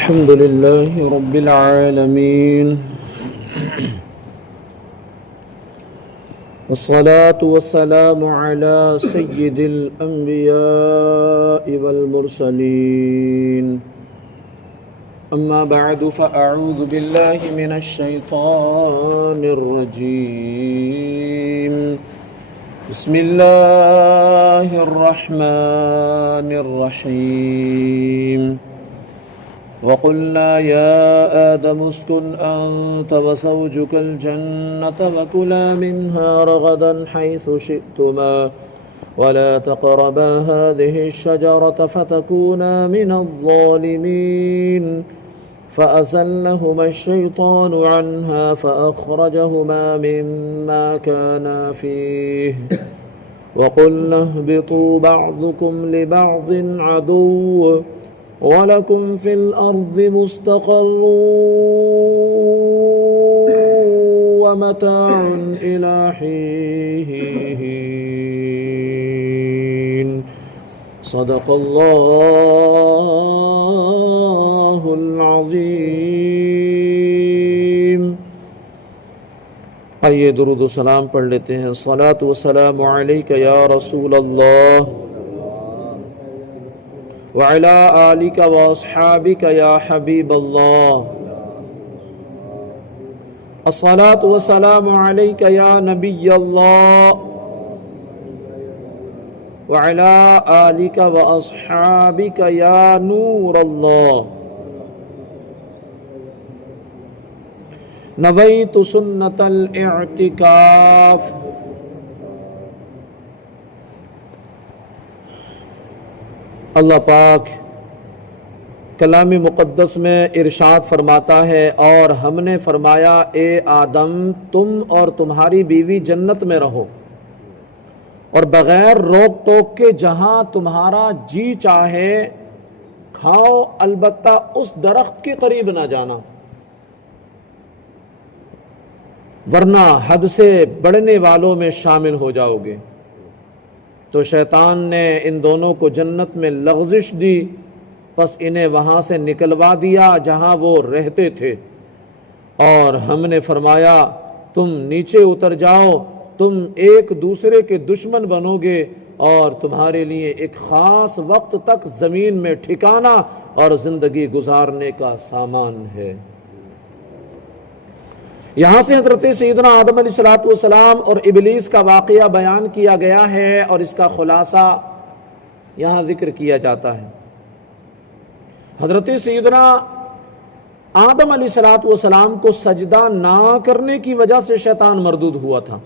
الحمد لله رب العالمين والصلاة والسلام على سيد الأنبياء والمرسلين أما بعد فأعوذ بالله من الشيطان الرجيم بسم الله الرحمن الرحيم وقلنا يا آدم اسكن أنت وزوجك الجنة وكلا منها رغدا حيث شئتما ولا تقربا هذه الشجرة فتكونا من الظالمين فأزلهما الشيطان عنها فأخرجهما مما كانا فيه وقلنا اهبطوا بعضكم لبعض عدو وَلَكُمْ فِي الْأَرْضِ مُسْتَقَرٌّ وَمَتَاعٌ إِلَى حِينٍ صدق اللہ العظیم۔ آئیے درود و سلام پڑھ لیتے ہیں۔ الصلاۃ والسلام علیک یا رسول اللہ وعلى آلك وأصحابك يا حبيب الله الصلاة والسلام عليك يا نبي الله وعلى آلك وأصحابك يا نور الله نويت سنة الاعتكاف۔ اللہ پاک کلام مقدس میں ارشاد فرماتا ہے، اور ہم نے فرمایا اے آدم تم اور تمہاری بیوی جنت میں رہو، اور بغیر روک ٹوک کے جہاں تمہارا جی چاہے کھاؤ، البتہ اس درخت کے قریب نہ جانا، ورنہ حد سے بڑھنے والوں میں شامل ہو جاؤ گے۔ تو شیطان نے ان دونوں کو جنت میں لغزش دی، پس انہیں وہاں سے نکلوا دیا جہاں وہ رہتے تھے، اور ہم نے فرمایا تم نیچے اتر جاؤ، تم ایک دوسرے کے دشمن بنو گے، اور تمہارے لیے ایک خاص وقت تک زمین میں ٹھکانہ اور زندگی گزارنے کا سامان ہے۔ یہاں سے حضرت سیدنا آدم علیہ السلام اور ابلیس کا واقعہ بیان کیا گیا ہے، اور اس کا خلاصہ یہاں ذکر کیا جاتا ہے۔ حضرت سیدنا آدم علیہ السلام کو سجدہ نہ کرنے کی وجہ سے شیطان مردود ہوا تھا،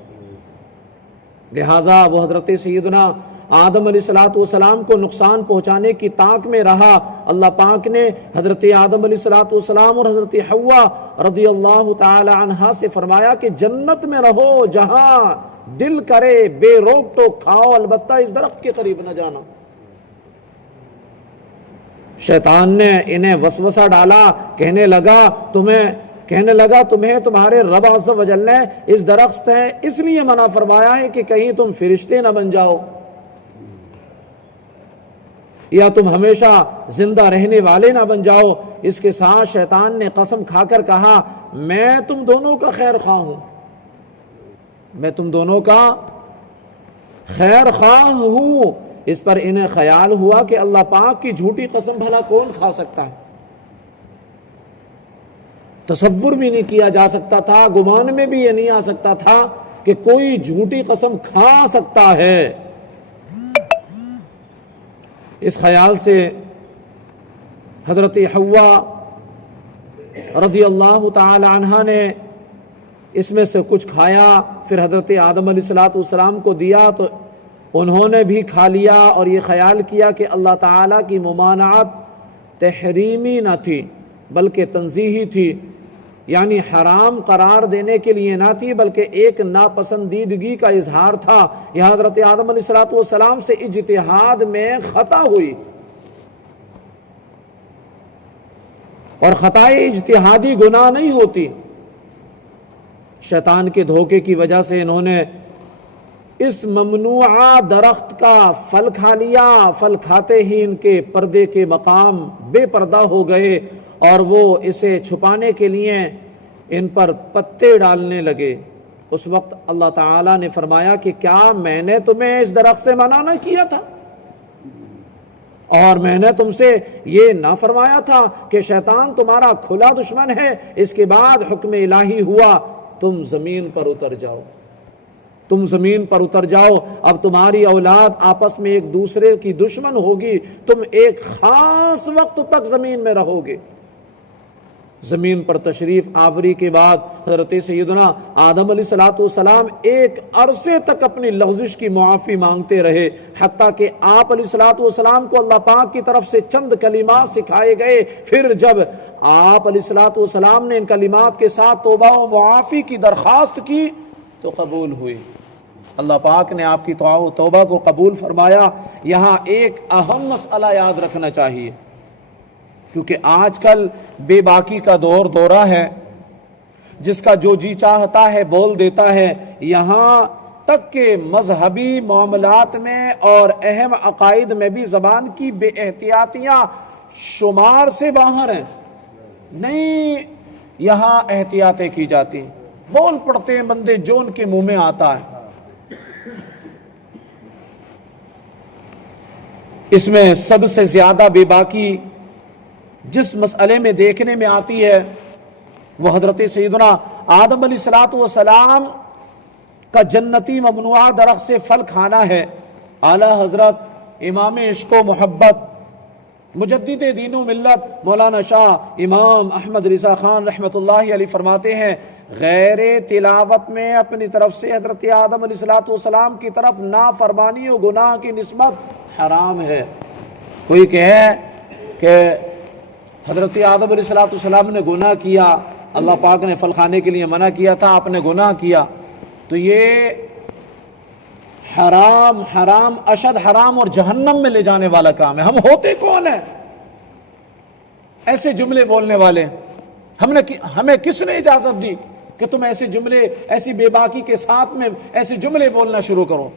لہذا وہ حضرت سیدنا آدم علیہ السلام کو نقصان پہنچانے کی طاق میں رہا۔ اللہ پاک نے حضرت آدم علیہ السلام اور حضرت حوا رضی اللہ تعالی عنہا سے فرمایا کہ جنت میں رہو، جہاں دل کرے بے روک ٹوک کھاؤ، البتہ اس درخت کے قریب نہ جانا۔ شیطان نے انہیں وسوسہ ڈالا، کہنے لگا تمہیں تمہارے رب عز و جل نے اس درخت سے اس لیے منع فرمایا ہے کہ کہیں تم فرشتے نہ بن جاؤ، یا تم ہمیشہ زندہ رہنے والے نہ بن جاؤ۔ اس کے ساتھ شیطان نے قسم کھا کر کہا میں تم دونوں کا خیر خواہ ہوں، میں تم دونوں کا خیر خواہ ہوں۔ اس پر انہیں خیال ہوا کہ اللہ پاک کی جھوٹی قسم بھلا کون کھا سکتا ہے، تصور بھی نہیں کیا جا سکتا تھا، گمان میں بھی یہ نہیں آ سکتا تھا کہ کوئی جھوٹی قسم کھا سکتا ہے۔ اس خیال سے حضرت حوا رضی اللہ تعالی عنہا نے اس میں سے کچھ کھایا، پھر حضرت آدم علیہ السلام کو دیا تو انہوں نے بھی کھا لیا، اور یہ خیال کیا کہ اللہ تعالیٰ کی ممانعت تحریمی نہ تھی بلکہ تنزیہی تھی، یعنی حرام قرار دینے کے لیے نہ تھی بلکہ ایک ناپسندیدگی کا اظہار تھا۔ یہ حضرت آدم علیہ السلام سے اجتہاد میں خطا ہوئی، اور خطائے اجتہادی گناہ نہیں ہوتی۔ شیطان کے دھوکے کی وجہ سے انہوں نے اس ممنوعہ درخت کا پھل کھا لیا، پھل کھاتے ہی ان کے پردے کے مقام بے پردہ ہو گئے اور وہ اسے چھپانے کے لیے ان پر پتے ڈالنے لگے۔ اس وقت اللہ تعالیٰ نے فرمایا کہ کیا میں نے تمہیں اس درخت سے منع نہ کیا تھا؟ اور میں نے تم سے یہ نہ فرمایا تھا کہ شیطان تمہارا کھلا دشمن ہے؟ اس کے بعد حکم الہی ہوا تم زمین پر اتر جاؤ، تم زمین پر اتر جاؤ۔ اب تمہاری اولاد آپس میں ایک دوسرے کی دشمن ہوگی، تم ایک خاص وقت تک زمین میں رہو گے۔ زمین پر تشریف آوری کے بعد حضرت سیدنا آدم علیہ السلام ایک عرصے تک اپنی لغزش کی معافی مانگتے رہے، حتیٰ کہ آپ علیہ السلام کو اللہ پاک کی طرف سے چند کلمات سکھائے گئے۔ پھر جب آپ علیہ السلام نے ان کلمات کے ساتھ توبہ و معافی کی درخواست کی تو قبول ہوئی۔ اللہ پاک نے آپ کی توبہ کو قبول فرمایا۔ یہاں ایک اہم مسئلہ یاد رکھنا چاہیے، کیونکہ آج کل بے باکی کا دورہ ہے، جس کا جو جی چاہتا ہے بول دیتا ہے، یہاں تک کہ مذہبی معاملات میں اور اہم عقائد میں بھی زبان کی بے احتیاطیاں شمار سے باہر ہیں۔ نہیں، یہاں احتیاطیں کی جاتی ہیں، بول پڑتے ہیں بندے جو ان کے منہ میں آتا ہے۔ اس میں سب سے زیادہ بے باکی جس مسئلے میں دیکھنے میں آتی ہے وہ حضرت سیدنا آدم علیہ السلام کا جنتی ممنوعہ درخت سے پھل کھانا ہے۔ اعلی حضرت امام عشق و محبت مجدد دین و ملت مولانا شاہ امام احمد رضا خان رحمۃ اللہ علیہ فرماتے ہیں، غیر تلاوت میں اپنی طرف سے حضرت آدم علیہ السلام کی طرف نافرمانی و گناہ کی نسبت حرام ہے۔ کوئی کہے کہ حضرت آدم علیہ السلام نے گناہ کیا، اللہ پاک نے پھل کھانے کے لیے منع کیا تھا، آپ نے گناہ کیا، تو یہ حرام اشد حرام اور جہنم میں لے جانے والا کام ہے۔ ہم ہوتے کون ہیں ایسے جملے بولنے والے؟ ہمیں کس نے اجازت دی کہ تم ایسے جملے، ایسی بے باکی کے ساتھ میں ایسے جملے بولنا شروع کرو؟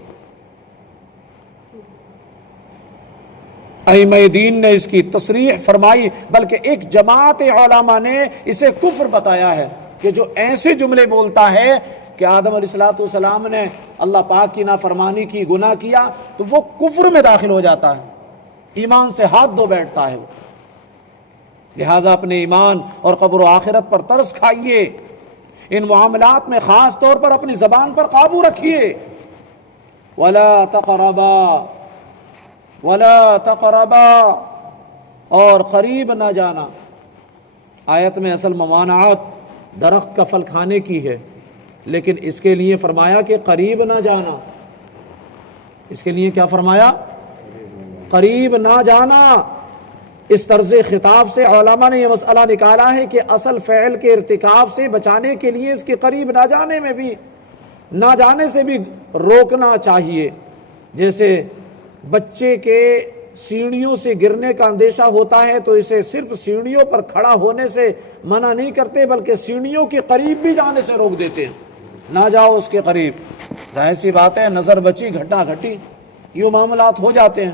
ائمہ دین نے اس کی تصریح فرمائی، بلکہ ایک جماعت علماء نے اسے کفر بتایا ہے کہ جو ایسے جملے بولتا ہے کہ آدم علیہ السلام نے اللہ پاک کی نافرمانی کی، گناہ کیا، تو وہ کفر میں داخل ہو جاتا ہے، ایمان سے ہاتھ دھو بیٹھتا ہے۔ لہذا اپنے ایمان اور قبر و آخرت پر ترس کھائیے، ان معاملات میں خاص طور پر اپنی زبان پر قابو رکھیے۔ وَلَا تَقْرَبَا وَلَا تَقْرَبَا، اور قریب نہ جانا۔ آیت میں اصل ممانعت درخت کا پھل کھانے کی ہے، لیکن اس کے لیے فرمایا کہ قریب نہ جانا۔ اس کے لیے کیا فرمایا؟ قریب نہ جانا۔ اس طرز خطاب سے علماء نے یہ مسئلہ نکالا ہے کہ اصل فعل کے ارتکاب سے بچانے کے لیے اس کے قریب نہ جانے سے بھی روکنا چاہیے۔ جیسے بچے کے سیڑھیوں سے گرنے کا اندیشہ ہوتا ہے تو اسے صرف سیڑھیوں پر کھڑا ہونے سے منع نہیں کرتے، بلکہ سیڑھیوں کے قریب بھی جانے سے روک دیتے ہیں، نہ جاؤ اس کے قریب۔ ظاہر سی بات ہے، نظر بچی گھٹنا گھٹی، یوں معاملات ہو جاتے ہیں،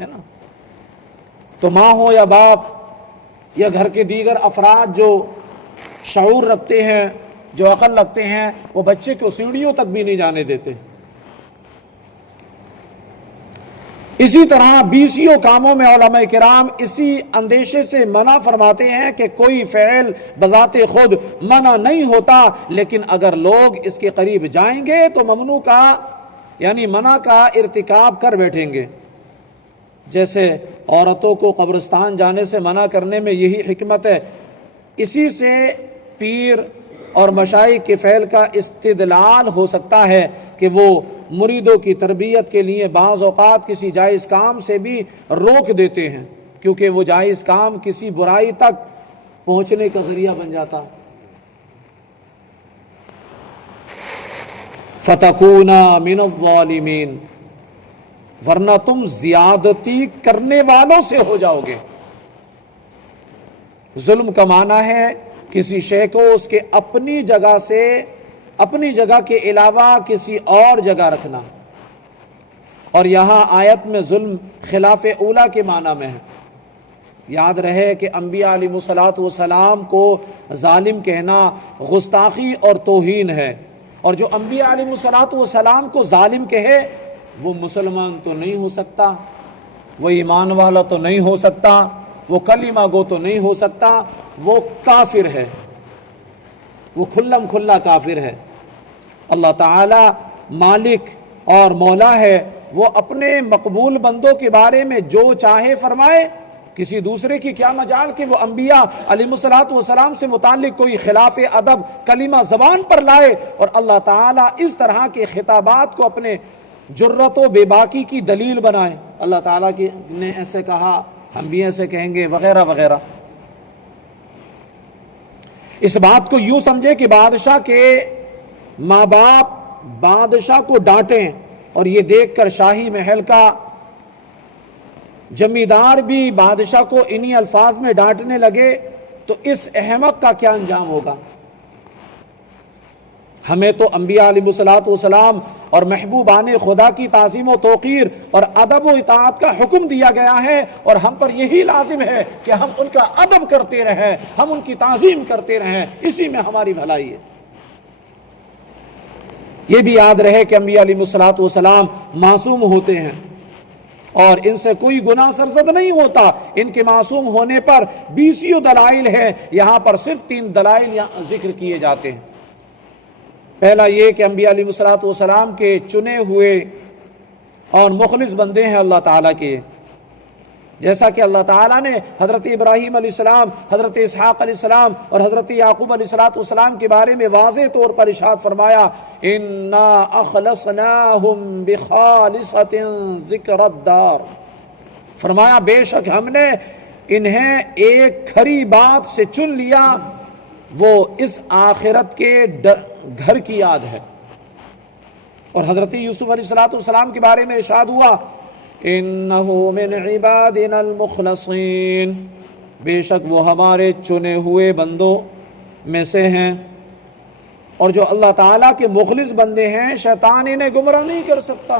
ہے نا؟ تو ماں ہو یا باپ یا گھر کے دیگر افراد جو شعور رکھتے ہیں، جو عقل رکھتے ہیں، وہ بچے کو سیڑھیوں تک بھی نہیں جانے دیتے۔ اسی طرح بیسیوں کاموں میں علماء کرام اسی اندیشے سے منع فرماتے ہیں کہ کوئی فعل بذات خود منع نہیں ہوتا، لیکن اگر لوگ اس کے قریب جائیں گے تو ممنوع کا یعنی منع کا ارتکاب کر بیٹھیں گے۔ جیسے عورتوں کو قبرستان جانے سے منع کرنے میں یہی حکمت ہے۔ اسی سے پیر اور مشائخ کے فعل کا استدلال ہو سکتا ہے کہ وہ مریدوں کی تربیت کے لیے بعض اوقات کسی جائز کام سے بھی روک دیتے ہیں، کیونکہ وہ جائز کام کسی برائی تک پہنچنے کا ذریعہ بن جاتا۔ فَتَكُونَ مِنَ الظَّالِمِينَ، ورنہ تم زیادتی کرنے والوں سے ہو جاؤ گے۔ ظلم کا معنی ہے کسی شے کو اس کے اپنی جگہ کے علاوہ کسی اور جگہ رکھنا، اور یہاں آیت میں ظلم خلاف اولا کے معنی میں ہے، یاد رہے کہ انبیاء علیہ الصلوۃ والسلام کو ظالم کہنا گستاخی اور توہین ہے، اور جو انبیاء علیہ الصلوۃ والسلام کو ظالم کہے وہ مسلمان تو نہیں ہو سکتا، وہ ایمان والا تو نہیں ہو سکتا، وہ کلمہ گو تو نہیں ہو سکتا، وہ کافر ہے، وہ کھلم کھلا کافر ہے۔ اللہ تعالی مالک اور مولا ہے، وہ اپنے مقبول بندوں کے بارے میں جو چاہے فرمائے، کسی دوسرے کی کیا مجال کہ وہ انبیاء علیہ الصلوۃ والسلام سے متعلق کوئی خلاف ادب کلمہ زبان پر لائے اور اللہ تعالیٰ اس طرح کے خطابات کو اپنے جرت و بے باکی کی دلیل بنائے۔ اللہ تعالیٰ نے ایسے کہا، ہم بھی ایسے کہیں گے، وغیرہ وغیرہ۔ اس بات کو یوں سمجھے کہ بادشاہ کے ماں باپ بادشاہ کو ڈانٹیں اور یہ دیکھ کر شاہی محل کا جمیندار بھی بادشاہ کو انہی الفاظ میں ڈانٹنے لگے تو اس احمق کا کیا انجام ہوگا؟ ہمیں تو انبیاء علیہ الصلوۃ والسلام اور محبوبان خدا کی تعظیم و توقیر اور ادب و اطاعت کا حکم دیا گیا ہے، اور ہم پر یہی لازم ہے کہ ہم ان کا ادب کرتے رہیں، ہم ان کی تعظیم کرتے رہیں، اسی میں ہماری بھلائی ہے۔ یہ بھی یاد رہے کہ انبیاء علیہ الصلوۃ والسلام معصوم ہوتے ہیں اور ان سے کوئی گناہ سرزد نہیں ہوتا۔ ان کے معصوم ہونے پر 20 دلائل ہیں، یہاں پر صرف 3 دلائل یہاں ذکر کیے جاتے ہیں۔ پہلا یہ کہ انبیاء علیہ الصلوۃ والسلام کے چنے ہوئے اور مخلص بندے ہیں اللہ تعالیٰ کے، جیسا کہ اللہ تعالیٰ نے حضرت ابراہیم علیہ السلام، حضرت اسحاق علیہ السلام اور حضرت یعقوب علیہ الصلوۃ والسلام کے بارے میں واضح طور پر ارشاد فرمایا، انا اخلصناہم بخالصۃ ذکر الدار، فرمایا بے شک ہم نے انہیں ایک کھری بات سے چن لیا، وہ اس آخرت کے گھر کی یاد ہے۔ اور حضرت یوسف علیہ الصلوۃ والسلام کے بارے میں ارشاد ہوا، انہ من عبادنا المخلصین، بے شک وہ ہمارے چنے ہوئے بندوں میں سے ہیں۔ اور جو اللہ تعالیٰ کے مخلص بندے ہیں، شیطان انہیں گمراہ نہیں کر سکتا،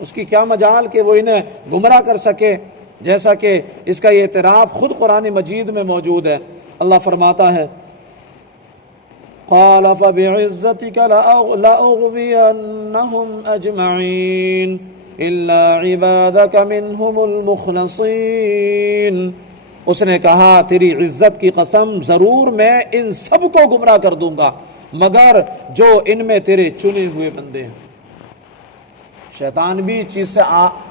اس کی کیا مجال کہ وہ انہیں گمراہ کر سکے، جیسا کہ اس کا یہ اعتراف خود قرآن مجید میں موجود ہے۔ اللہ فرماتا ہے، قال فبعزتك لأغوينهم أجمعين إلا عبادك منهم المخلصين، اس نے کہا تیری عزت کی قسم ضرور میں ان سب کو گمراہ کر دوں گا مگر جو ان میں تیرے چنے ہوئے بندے ہیں۔ شیطان بھی اس چیز سے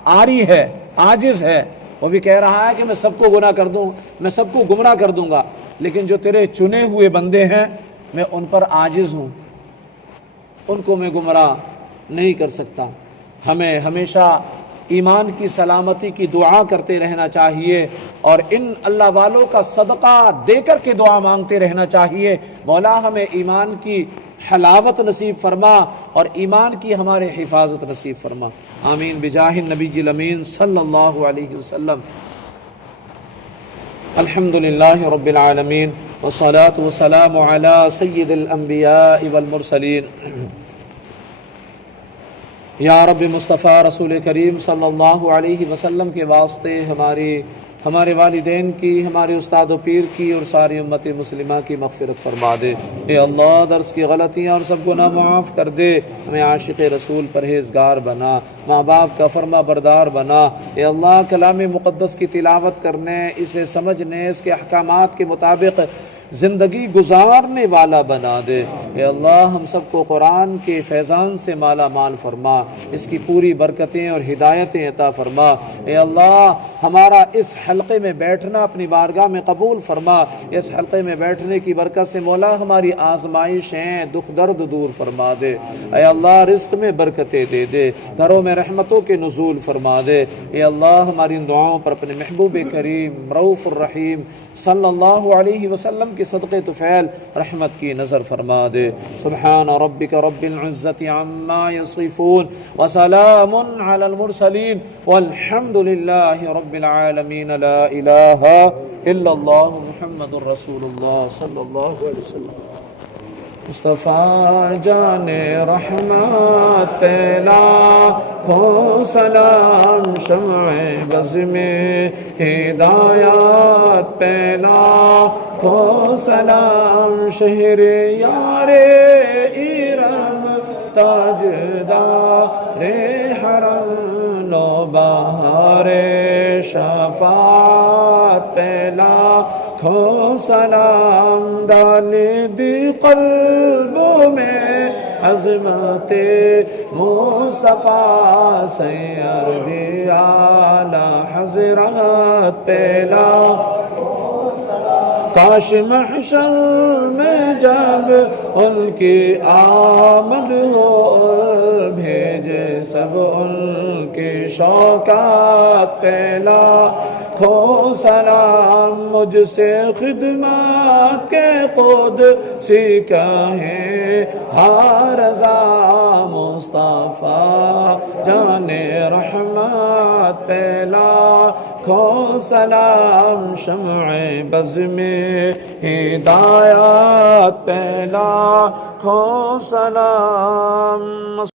عاری ہے، عاجز ہے، وہ بھی کہہ رہا ہے کہ میں سب کو گناہ کر دوں، میں سب کو گمراہ کر دوں گا، لیکن جو تیرے چنے ہوئے بندے ہیں میں ان پر عاجز ہوں، ان کو میں گمراہ نہیں کر سکتا۔ ہمیں ہمیشہ ایمان کی سلامتی کی دعا کرتے رہنا چاہیے اور ان اللہ والوں کا صدقہ دے کر کے دعا مانگتے رہنا چاہیے، مولا ہمیں ایمان کی حلاوت نصیب فرما اور ایمان کی ہمارے حفاظت نصیب فرما، آمین بجاہ النبی الامین صلی اللہ علیہ وسلم۔ الحمدللہ رب العالمین والصلاة والسلام علی سید الانبیاء والمرسلین۔ یا رب مصطفیٰ رسول کریم صلی اللہ علیہ وسلم کے واسطے ہمارے والدین کی، ہمارے استاد و پیر کی اور ساری امت مسلمہ کی مغفرت فرما دے۔ اے اللہ درس کی غلطیاں اور سب گناہ معاف کر دے، ہمیں عاشق رسول پرہیزگار بنا، ماں باپ کا فرما بردار بنا۔ اے اللہ کلام مقدس کی تلاوت کرنے، اسے سمجھنے، اس کے احکامات کے مطابق زندگی گزارنے والا بنا دے۔ اے اللہ ہم سب کو قرآن کے فیضان سے مالا مال فرما، اس کی پوری برکتیں اور ہدایتیں عطا فرما۔ اے اللہ ہمارا اس حلقے میں بیٹھنا اپنی بارگاہ میں قبول فرما، اس حلقے میں بیٹھنے کی برکت سے مولا ہماری آزمائشیں، دکھ درد دور فرما دے۔ اے اللہ رزق میں برکتیں دے دے، گھروں میں رحمتوں کے نزول فرما دے۔ اے اللہ ہماری ان دعاؤں پر اپنے محبوب کریم رؤوف الرحیم صلی اللہ علیہ وسلم کے صدقے طفیل رحمت کی نظر فرما دے۔ سبحان ربک رب العزت عما یصفون وسلام علی المرسلین والحمد للہ رب العالمین، لا الہ الا اللہ محمد رسول اللہ صلی اللہ علیہ وسلم۔ مصطفیٰ جان رحمت پہلا کھو سلام شمع بز میں ہدایات پہلا کھو سلام شہر یار ایرم تاجدار حرم لو بہار شفاعت پہلا کھو سلام ڈال دی قلبوں میں عظمت مصطفیٰ سیدی اعلی حضرت پہلا کاش محشر میں جب ان کی آمد ہو اور بھیجے سب ان کی شوکات پہلا کھو سلام مجھ سے خدمات کے قدسی کہیں ہر رضا مصطفیٰ جان رحمت پہلا کھو سلام شمع بز میں ہدایات پہلا کھو سلام